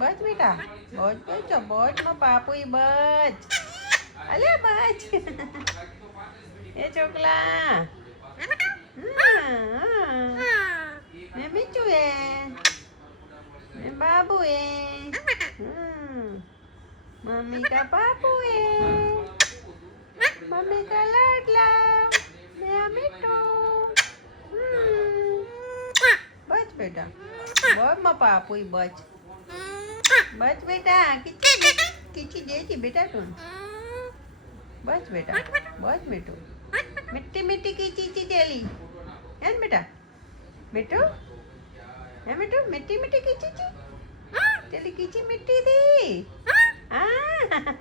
બચ બેટા બચ બેચો બચ માં પાપુઈ બચ અલે બચ એ ચોકલા मैं मिट्टू है मैं बाबू है मम्मी का पापू है मम्मी का लाडला मैं मिट्टू बच बेटा बहुत माँ पापू ही बच बच बेटा किची देती बेटा तुम बच बेटा बच मिट्टू मिट्टी मिट्टी की चीची डेली है ना बेटा मिट्टू है मिट्टू मिट्टी मिट्टी की चीची तेरी कीची मिट्टी थी हाँ